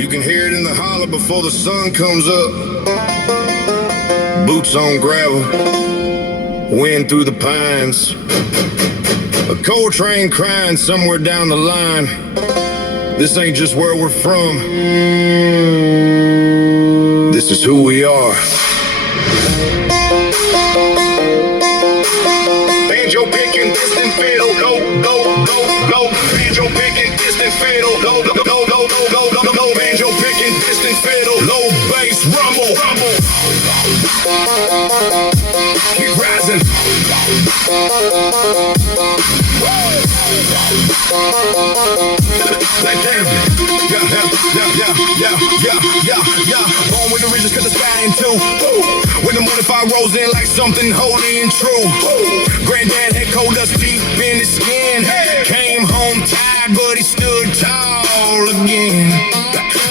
You can hear it in the holler before the sun comes up. Boots on gravel, wind through the pines. A coal train crying somewhere down the line. This ain't just where we're from. This is who we are. Banjo picking, distant fiddle, go, go, go, go. Banjo picking, distant fiddle, go, go, go, go, go, go, go, go. Banjo picking, distant fiddle, low bass, rumble, rumble. Keep rising. Like damn. Yeah. Born with the ridges cause the sky in two. When the morning fire rolls in like something holy and true. Granddad had cold dust deep in his skin. Came home tired but he stood tall again.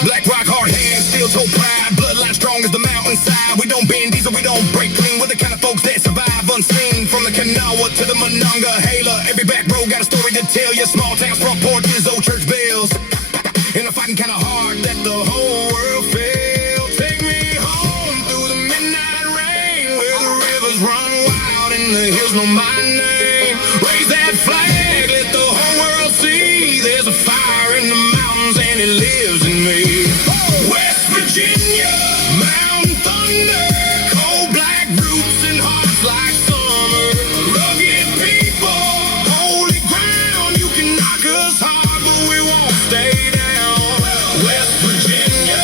Black rock, hard hands, steel toe pride. Bloodline strong as the mountainside. We don't bend these or we don't break clean. We're the kind of folks that survive unseen. From the Kanawha to the Monongahela, every back row got a story to tell you. Small towns, front porches, old church bells. And I'm fighting kinda hard that the whole world failed. Take me home through the midnight rain, where the rivers run wild and the hills know my name. Raise that flag, let the whole world see. There's a fire in the mountains and it lives in me. West Virginia, mountain thunder, cold black roots and hearts like summer. Rugged people, holy ground. You can knock us hard, but we won't stay down. West Virginia,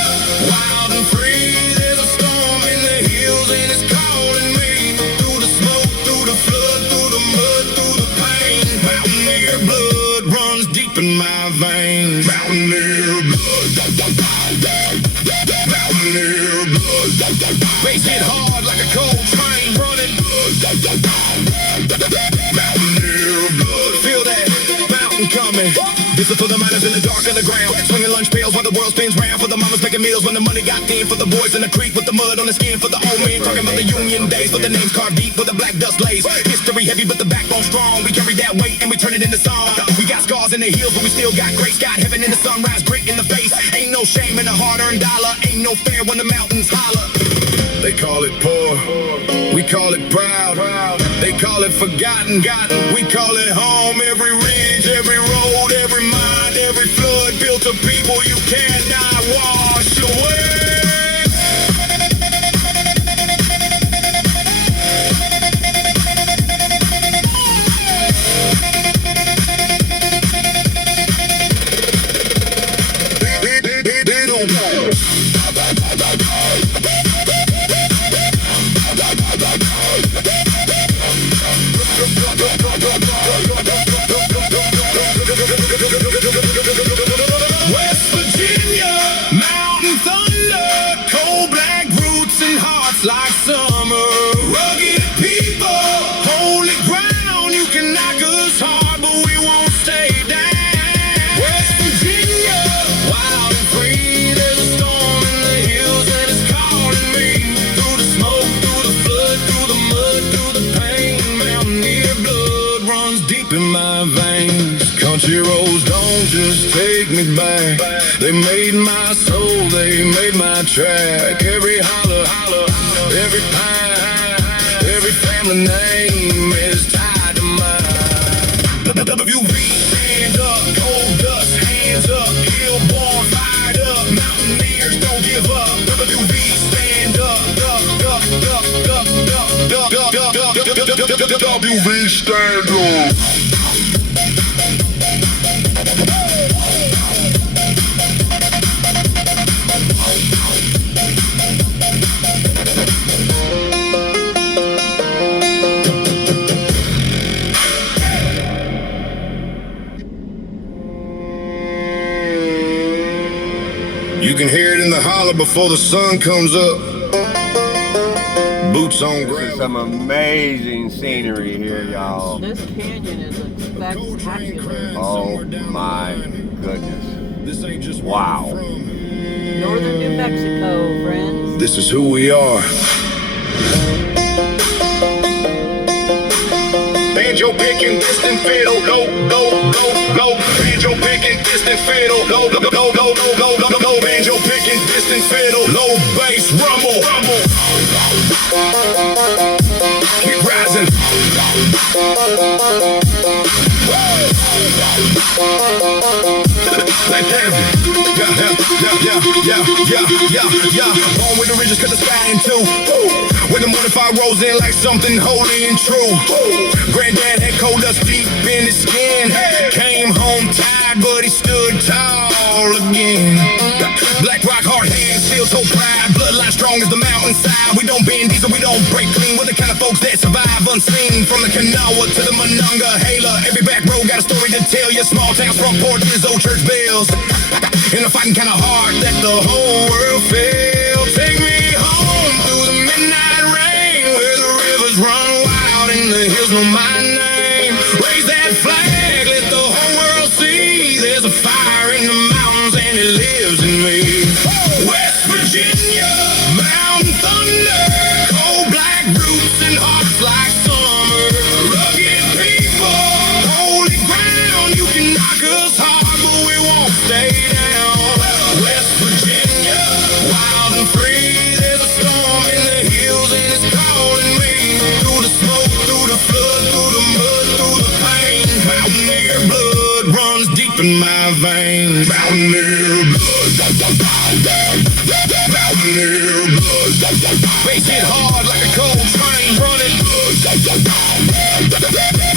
wild and free. There's a storm in the hills and it's calling me. Through the smoke, through the flood, through the mud, through the pain. Mountaineer blood runs deep in my veins. Mountaineer blood. Mountaineer blood. Bass hit hard like a cold train running. Mountaineer blood. Feel that mountain coming. This is for the miners in the dark underground, swinging lunch pails while the world spins round. For the mamas making meals when the money got thin. For the boys in the creek with the mud on the skin. For the old men talking about the Union days. For the names carved deep where the black dust lays. History heavy but the backbone strong. We carry that weight and we turn it into song. We got scars in the heels but we still got grace. Got heaven in the sunrise, grit in the face. Ain't no shame in a hard-earned dollar. Ain't no fair when the mountains holler. They call it poor, we call it proud. They call it forgotten, we call it home. Every ridge, every road, every mind, every flood built of people you cannot wash away. West Virginia, mountain thunder, cold black roots and hearts like summer. Rugged people, holy ground. You can knock us hard, but we won't stay down. West Virginia, wild and free. There's a storm in the hills and it's calling me. Through the smoke, through the flood, through the mud, through the pain. Mountaineer blood runs deep in my veins. Country roads don't just take me back. They made my soul, they made my track. Every holler, every pine, every family name is tied to mine. WV, stand up, gold dust, hands up, hillborn, fired up. Mountaineers don't give up. WV, stand up, WV, stand up. You can hear it in the holler before the sun comes up. Boots on This is gravel. some amazing scenery here, y'all. This canyon is spectacular. Oh my goodness. This ain't just Wow. where we're from. Northern New Mexico, friends. This is who we are. Banjo picking, distant fiddle, go, go, go, go. Banjo picking, distant fiddle, low banjo picking, distant fiddle, low bass rumble. Keep rising. Like that. Yeah. Born with the ridges, cut the sky in two. When the morning fire rolls in like something holy and true. Granddad had cold dust deep in his skin. Came home tired, but he stood tall again. Black rock, hard hands, still so proud. Bloodline strong as the mountainside. We don't bend these and we don't break clean. We're the kind of folks that survive unseen. From the Kanawha to the Monongahela, every back row got a story to tell you. Small towns, front porches, old church bells. And I'm fighting kinda hard that the whole world failed. Take me home through the midnight rain, where the rivers run wild and the hills know my name. Raise that flag, let the whole world see there's a fire in the mountains and it lives in me. West Virginia, mountain thunder, cold black roots and hearts like summer. Rugged people, holy ground, you can knock us hard but we won't stay down. West Virginia, wild and free, there's a storm in the hills and it's calling me. Through the smoke, through the flood, through the mud, through the pain. Mountaineer blood runs deep in my veins. Mountaineer blood, mountaineer blood. Bass hit hard like a cold train running.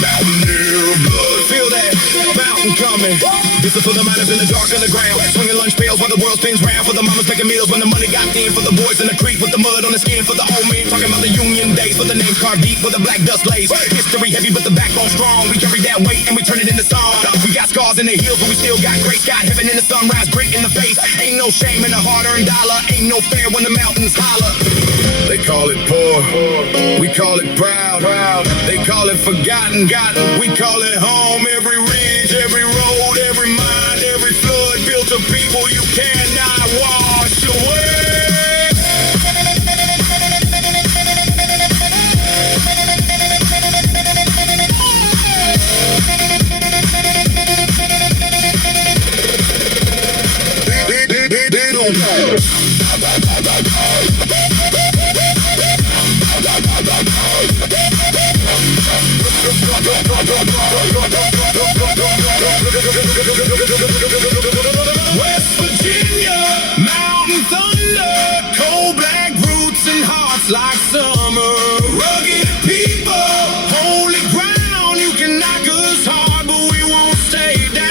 Mountaineer blood, feel that mountain coming. This is for the miners in the dark underground, swinging lunch pails while the world spins round. For the mamas making meals when the money got thin. For the boys in the creek with the mud on the skin. For the old men talking about the Union days. For the names carved deep where the black dust lays. History heavy but the backbone strong. We carry that weight and we turn it into song. We got scars in the hills but we still got gray sky. Heaven in the sunrise, grit in the face. Ain't no shame in a hard-earned dollar. Ain't no fair when the mountains holler. They call it poor, we call it proud. They call it forgotten, we call it home. Every ridge, every road, every mine, every flood built of people you cannot wash away. West Virginia, mountain thunder, cold black roots and hearts like summer. Rugged people, holy ground, you can knock us hard but we won't stay down.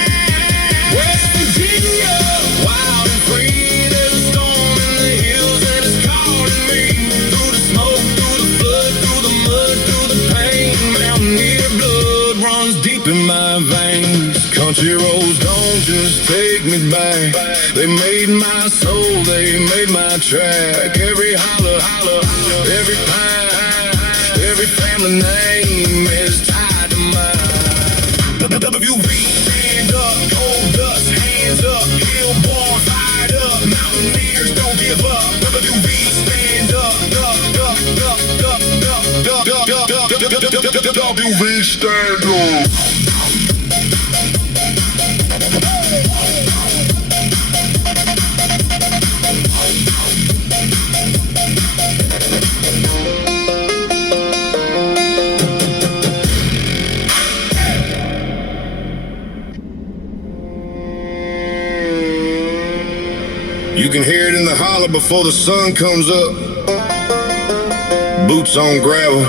West Virginia, wild and free, there's a storm in the hills and it's calling me. Through the smoke, through the flood, through the mud, through the pain. Mountaineer blood runs deep in my veins. Country roads don't just take me back. They made my soul, they made my track. Every holler, every pine, every family name is tied to mine. WV, stand up, cold dust, hands up, hillborn, fired up. Mountaineers don't give up. WV, stand up, WV, stand up. You can hear it in the holler before the sun comes up. Boots on gravel,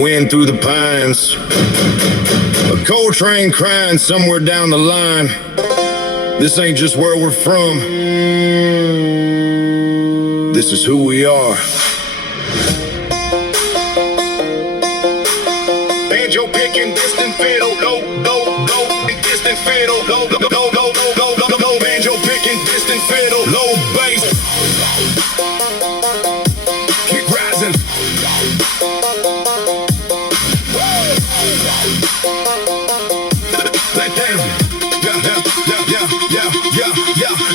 wind through the pines. A coal train crying somewhere down the line. This ain't just where we're from. This is who we are. Banjo picking, distant fiddle, low, distant fiddle, low, banjo picking, distant fiddle, low bass. Keep rising. Like that.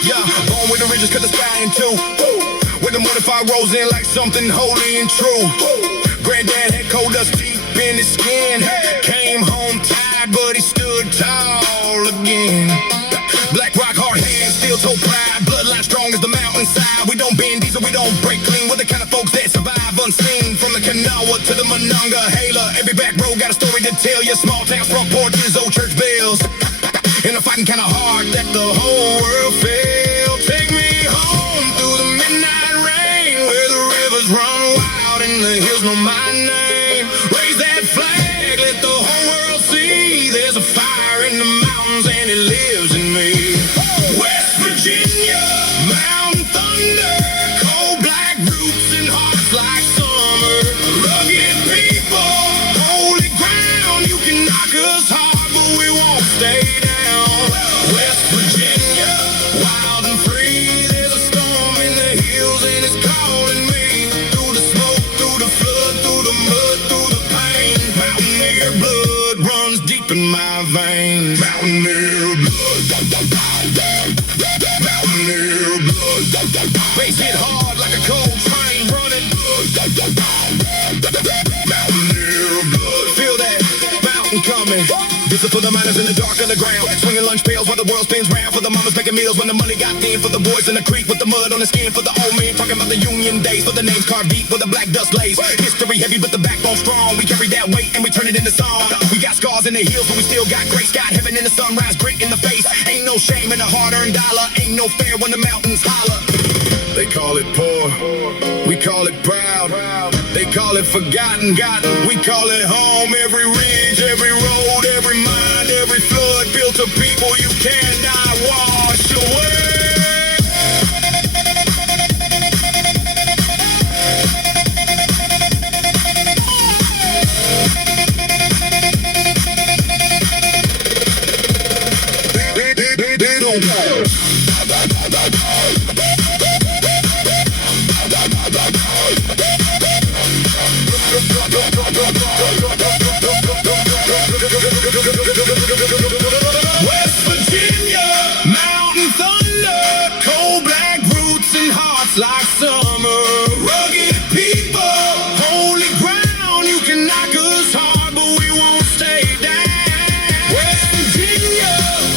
Yeah. Born with the ridges, cut the sky in two. When the morning fire rolls in like something holy and true. Granddad had cold dust deep in his skin. Came home tired, but he stood tall again. the Monongahela. Every back row got a story to tell you. Small town front porches, old church bells. And I'm fighting kinda hard that the whole world failed. Take me home through the midnight rain, where the rivers run wild and the hills know my name. Raise that flag, let the whole world see there's a fire in the mountains and it lives in me. West Virginia, mountain thunder, cold black roots and hearts like summer. Rugged people, holy ground, you can knock us hard but we won't stay down. West Virginia, wild and free, there's a storm in the hills and it's calling me. Through the smoke, through the flood, through the mud, through the pain. Mountaineer blood runs deep in my veins. Mountaineer blood, mountaineer blood. Bass hit hard like a cold train running. Mountaineer blood, feel that mountain coming. This is for the miners in the dark underground, swinging lunch pails while the world spins round. For the mamas making meals when the money got thin. For the boys in the creek with the mud on the skin. For the old men talking about the Union days. For the names carved deep where the black dust lays. History heavy but the backbone strong. We carry that weight and we turn it into song. We got scars in the hills but we still got grace. Got heaven in the sunrise, grit in the face. Ain't no shame in a hard-earned dollar. Ain't no fair when the mountains holler. They call it poor, we call it proud. They call it forgotten, we call it home. Every ridge, every road, every mind, every flood built of people you cannot wash away. They don't know. West Virginia, mountain thunder, cold black roots and hearts like summer. Rugged people, holy ground, you can knock us hard but we won't stay down. West Virginia,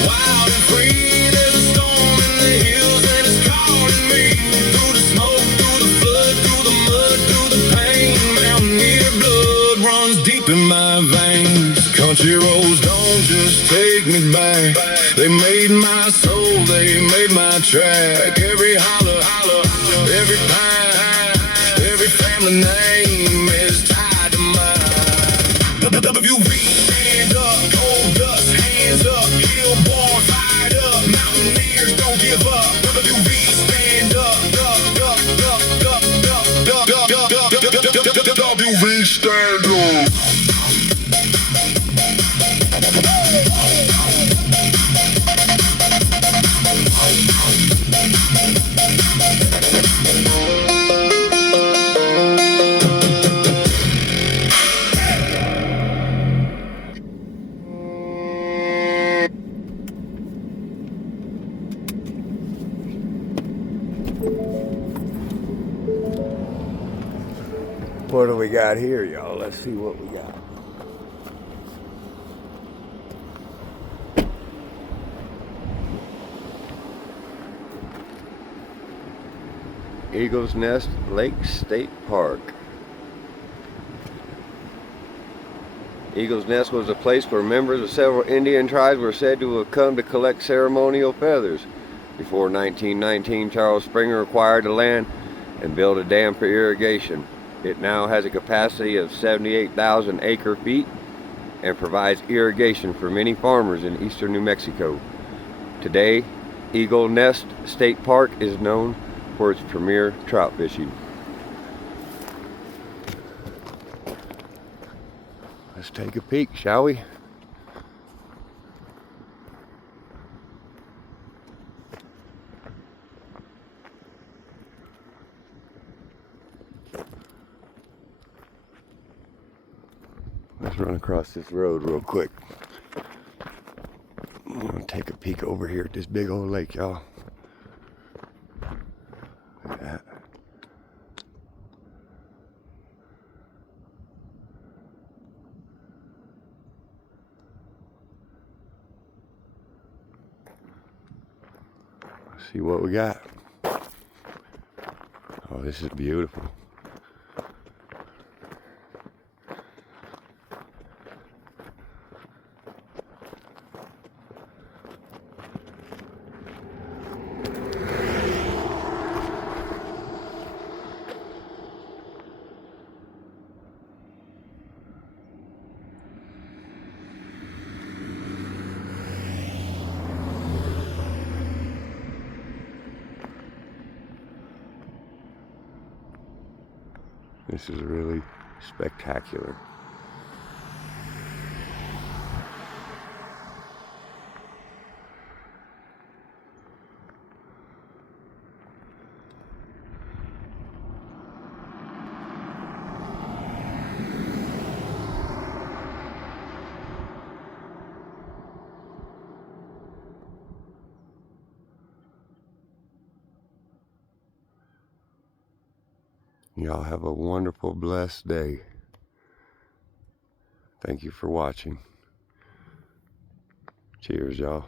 wild and free, there's a storm in the hills and it's calling me. Through the smoke, through the flood, through the mud, through the pain. Mountaineer blood runs deep in my veins. Country roads don't just take me back. They made my soul, they made my track. Every holler, every pine, every family name is tied to mine. WV, stand up, gold dust, hands up, hillborn, fired up. Mountaineers don't give up. WV, stand up, WV, stand up. What do we got here, y'all? Let's see what we got. Eagle's Nest Lake State Park. Eagle's Nest was a place where members of several Indian tribes were said to have come to collect ceremonial feathers. Before 1919, Charles Springer acquired the land and built a dam for irrigation. It now has a capacity of 78,000 acre-feet and provides irrigation for many farmers in eastern New Mexico. Today, Eagle Nest State Park is known for its premier trout fishing. Let's take a peek, shall we? Let's run across this road real quick. I'm gonna take a peek over here at this big old lake, y'all. Look at that. Let's see what we got. Oh, this is beautiful. This is really spectacular. Y'all have a wonderful, blessed day. Thank you for watching. Cheers, y'all.